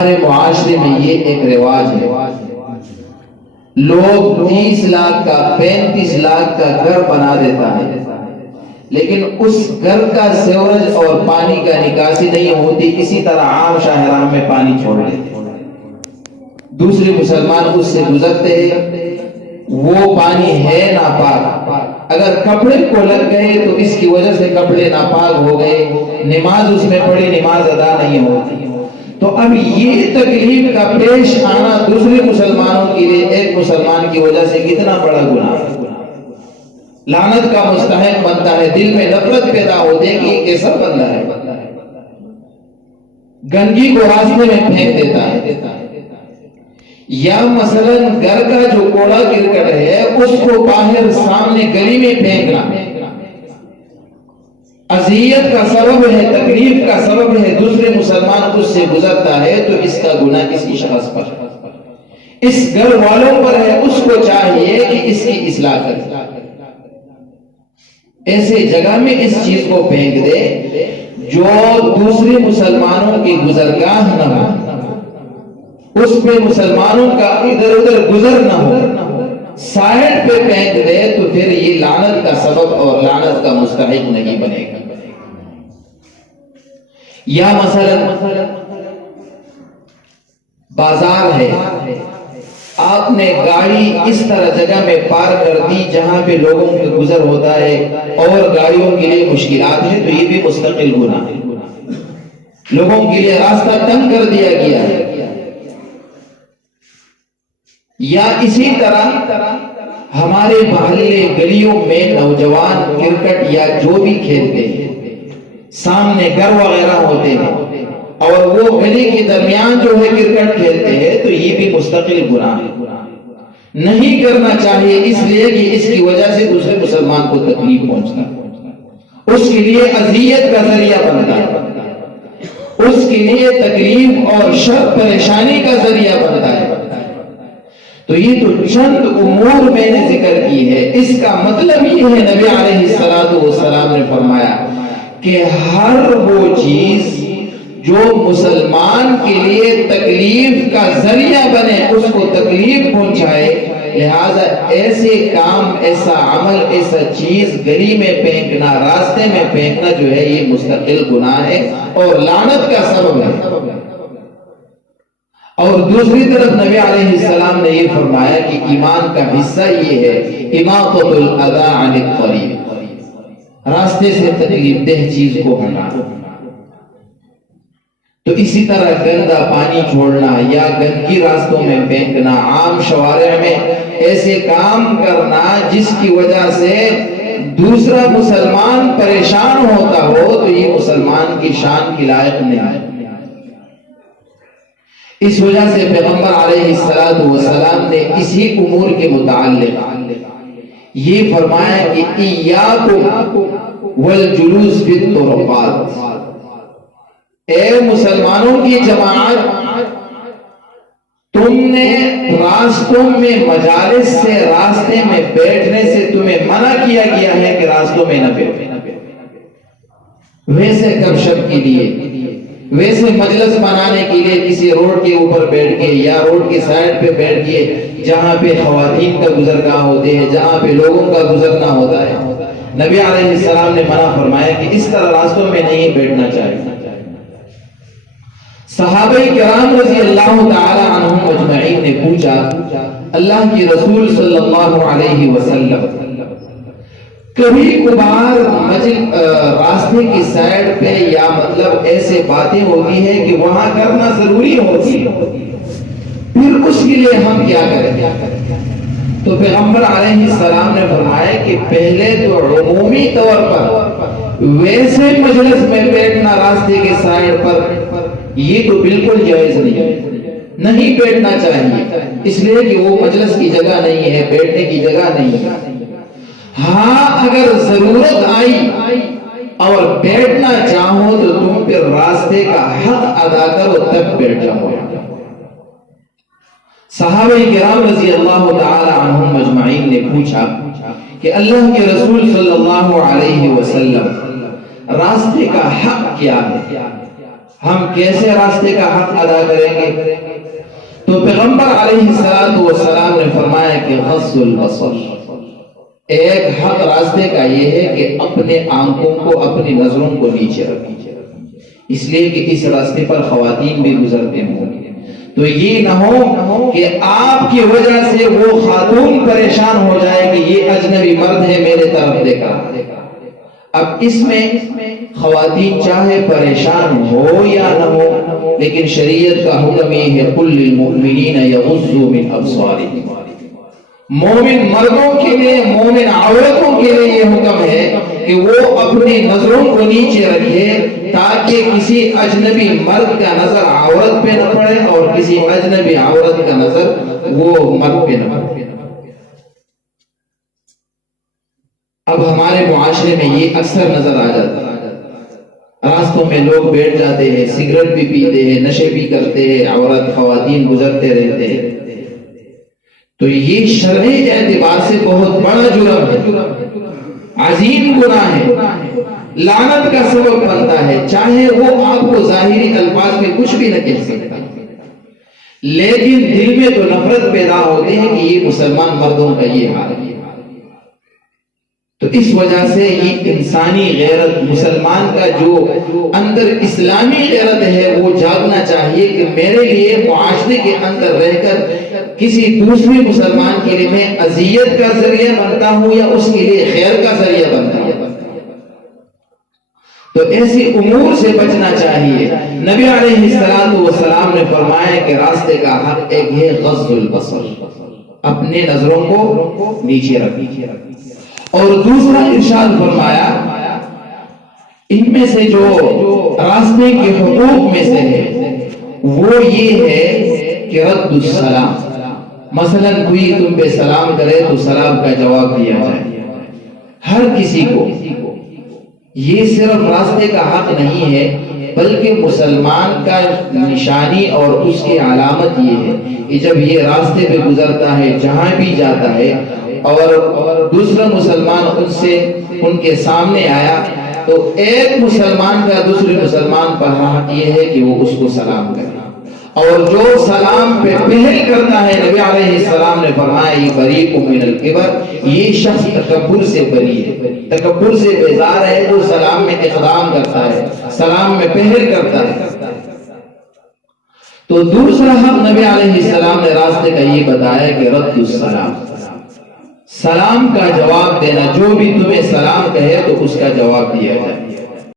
ہمارے معاشرے میں یہ ایک رواج ہے، لوگ 30 لاکھ کا 35 لاکھ کا گھر بنا دیتا ہے، لیکن اس گھر کا سیورج اور پانی کا نکاسی نہیں ہوتی، اسی طرح عام شاہراہ میں پانی چھوڑ دیتے ہیں۔ دوسرے مسلمان اس سے گزرتے ہیں، وہ پانی ہے ناپاک، اگر کپڑے کو لگ گئے تو اس کی وجہ سے کپڑے ناپاک ہو گئے، نماز اس میں پڑھی، نماز ادا نہیں ہوتی۔ تو اب یہ تکلیف کا پیش آنا دوسرے مسلمانوں کے لیے ایک مسلمان کی وجہ سے کتنا بڑا گناہ ہے، لعنت کا مستحق بنتا ہے، دل میں نفرت پیدا ہوتی ہے کہ یہ کیسا بندہ ہے، گندگی کو راستے میں پھینک دیتا ہے، یا مثلا گھر کا جو کوڑا کرکٹ ہے اس کو باہر سامنے گلی میں پھینکنا اذیت کا سبب ہے، تکلیف کا سبب ہے، دوسرے مسلمان اس سے گزرتا ہے تو اس کا گناہ کسی شخص پر، اس گھر والوں پر ہے، اس کو چاہیے کہ اس کی اصلاح کرے، ایسے جگہ میں اس چیز کو پھینک دے جو دوسرے مسلمانوں کی گزرگاہ نہ ہو، اس پہ مسلمانوں کا ادھر ادھر گزر نہ ہو، سائڈ پہ پھینک دے تو پھر یہ لعنت کا سبب اور لعنت کا مستحق نہیں بنے گا۔ یا مثلا بازار ہے، آپ نے گاڑی اس طرح جگہ میں پارک کر دی جہاں پہ لوگوں کے گزر ہوتا ہے اور گاڑیوں کے لیے مشکلات ہیں، تو یہ بھی مستقل گناہ ہے، لوگوں کے لیے راستہ تنگ کر دیا گیا ہے۔ یا اسی طرح ہمارے محلے گلیوں میں نوجوان کرکٹ یا جو بھی کھیلتے ہیں، سامنے گھر وغیرہ ہوتے ہیں اور وہ گلی کے درمیان جو ہے کرکٹ کھیلتے ہیں، تو یہ بھی مستقل گناہ ہے، نہیں کرنا چاہیے، اس لیے کہ اس کی وجہ سے دوسرے مسلمان کو تکلیف پہنچتا ہے، اس کے لیے اذیت کا ذریعہ بنتا ہے، اس کے لیے تکلیف اور شر پریشانی کا ذریعہ بنتا ہے۔ تو یہ تو چند امور میں نے ذکر کی ہے، اس کا مطلب یہ ہے نبی علیہ السلام نے فرمایا کہ ہر وہ چیز جو مسلمان کے لیے تکلیف کا ذریعہ بنے اس کو تکلیف پہنچائے، لہذا ایسے کام، ایسا عمل، ایسا چیز گلی میں پھینکنا، راستے میں پھینکنا جو ہے یہ مستقل گناہ ہے اور لعنت کا سبب ہے۔ اور دوسری طرف نبی علیہ السلام نے یہ فرمایا کہ ایمان کا حصہ یہ ہے اماطۃ الاذی عن الطریق، راستے سے تکلیف دہ چیز کو ہٹانا۔ تو اسی طرح گندا پانی چھوڑنا یا گندگی راستوں میں پھینکنا، عام شوارع میں ایسے کام کرنا جس کی وجہ سے دوسرا مسلمان پریشان ہوتا ہو، تو یہ مسلمان کی شان کی لائق نہیں ہے۔ اس وجہ سے پیغمبر علیہ السلام نے اسی امور کے متعلق یہ فرمایا کہ ایاکم والجلوس فی الطرقات، اے مسلمانوں کی جماعت، تم نے راستوں میں مجالس سے، راستے میں بیٹھنے سے تمہیں منع کیا گیا ہے کہ راستوں میں نہ بیٹھو، ویسے گپ شپ کے لیے، ویسے مجلس بنانے کے لیے کسی روڈ کے اوپر بیٹھ کے یا روڈ کے سائڈ پہ بیٹھ کے جہاں پہ خواتین کا گزرگاہ ہوتے ہیں، جہاں پہ لوگوں کا گزرنا ہوتا ہے، نبی علیہ السلام نے منع فرمایا کہ اس طرح راستوں میں نہیں بیٹھنا چاہیے۔ صحابہ کرام رضی اللہ تعالی عنہم اجمعین نے پوچھا اللہ کی رسول صلی اللہ علیہ وسلم، کبھی کبھار راستے کی سائڈ پہ یا مطلب ایسے باتیں ہوتی ہیں کہ وہاں کرنا ضروری ہوتی ہے، پھر اس کے لیے ہم کیا کریں؟ تو پیغمبر علیہ السلام نے فرمایا کہ پہلے تو عمومی طور پر ویسے مجلس میں بیٹھنا راستے کے سائڈ پر یہ تو بالکل جائز نہیں بیٹھنا چاہیے، اس لیے کہ وہ مجلس کی جگہ نہیں ہے، بیٹھنے کی جگہ نہیں ہے۔ ہاں اگر ضرورت آئی اور بیٹھنا چاہو تو تم پھر راستے کا حق ادا کرو، تب بیٹھ جاؤ۔ صحابہ کرام رضی اللہ تعالی عنہم اجمعین نے پوچھا کہ اللہ کے رسول صلی اللہ علیہ وسلم، راستے کا حق کیا ہے؟ ہم کیسے راستے کا حق ادا کریں گے؟ تو پیغمبر علیہ السلام نے فرمایا کہ غض البصر، ایک حق راستے کا یہ ہے کہ اپنے آنکھوں کو، اپنی نظروں کو نیچے رکھیں، اس لیے کہ اس راستے پر خواتین بھی گزرتے ہوں گے، تو یہ نہ ہو کہ آپ کی وجہ سے وہ خاتون پریشان ہو جائے کہ یہ اجنبی مرد ہے میرے طرف دیکھا۔ اب اس میں خواتین چاہے پریشان ہو یا نہ ہو، لیکن شریعت کا حکم یہ ہے قل للمؤمنین یغضوا من ابصارہم، مومن مردوں کے لیے، مومن عورتوں کے لیے یہ حکم ہے کہ وہ اپنی نظروں کو نیچے رکھے تاکہ کسی اجنبی مرد کا نظر عورت پہ نہ پڑے اور کسی اجنبی عورت کا نظر وہ مرد پہ نہ پڑے۔ اب ہمارے معاشرے میں یہ اکثر نظر آ جاتا ہے، راستوں میں لوگ بیٹھ جاتے ہیں، سگریٹ بھی پیتے ہیں، نشے بھی کرتے ہیں، عورت خواتین گزرتے رہتے ہیں، تو یہ شرعی اعتبار سے بہت بڑا جرم ہے، عظیم گناہ ہے، لعنت کا سبب بنتا ہے، چاہے وہ آپ کو ظاہری الفاظ میں کچھ بھی نہ کہہ سکتا، لیکن دل میں تو نفرت پیدا ہوتی ہے کہ یہ مسلمان مردوں کا یہ حال ہے۔ تو اس وجہ سے یہ انسانی غیرت، مسلمان کا جو اندر اسلامی غیرت ہے وہ جاگنا چاہیے کہ میرے لیے معاشرے کے اندر رہ کر کسی دوسرے مسلمان کے لیے میں اذیت کا ذریعہ بنتا ہوں یا اس کے لیے خیر کا ذریعہ بنتا ہوں، تو ایسی امور سے بچنا چاہیے۔ نبی علیہ السلام نے فرمایا کہ راستے کا حق ایک ہے غض البصر، اپنے نظروں کو نیچے رکھیے، اور دوسرا ارشاد فرمایا ان میں سے جو راستے کے حقوق میں سے ہے وہ یہ ہے کہ رد السلام، مثلا کوئی تم پہ سلام کرے تو سلام کا جواب دیا جائے، ہر کسی کو۔ یہ صرف راستے کا حق نہیں ہے بلکہ مسلمان کا نشانی اور اس کی علامت یہ ہے کہ جب یہ راستے پہ گزرتا ہے، جہاں بھی جاتا ہے اور دوسرا مسلمان ان کے سامنے آیا تو ایک مسلمان کا دوسرے مسلمان پر حق یہ ہے کہ وہ اس کو سلام کرے، اور جو سلام پہ پہل کرتا ہے نبی علیہ السلام نے فرمایا یہ بریء من الکبر، یہ شخص تکبر سے بری ہے، تکبر سے بیزار ہے جو سلام میں اقدام کرتا ہے، سلام میں پہل کرتا ہے۔ تو دوسرا حق نبی علیہ السلام نے راستے کا یہ بتایا کہ رد السلام، سلام کا جواب دینا، جو بھی تمہیں سلام کہے تو اس کا جواب دیا جائے۔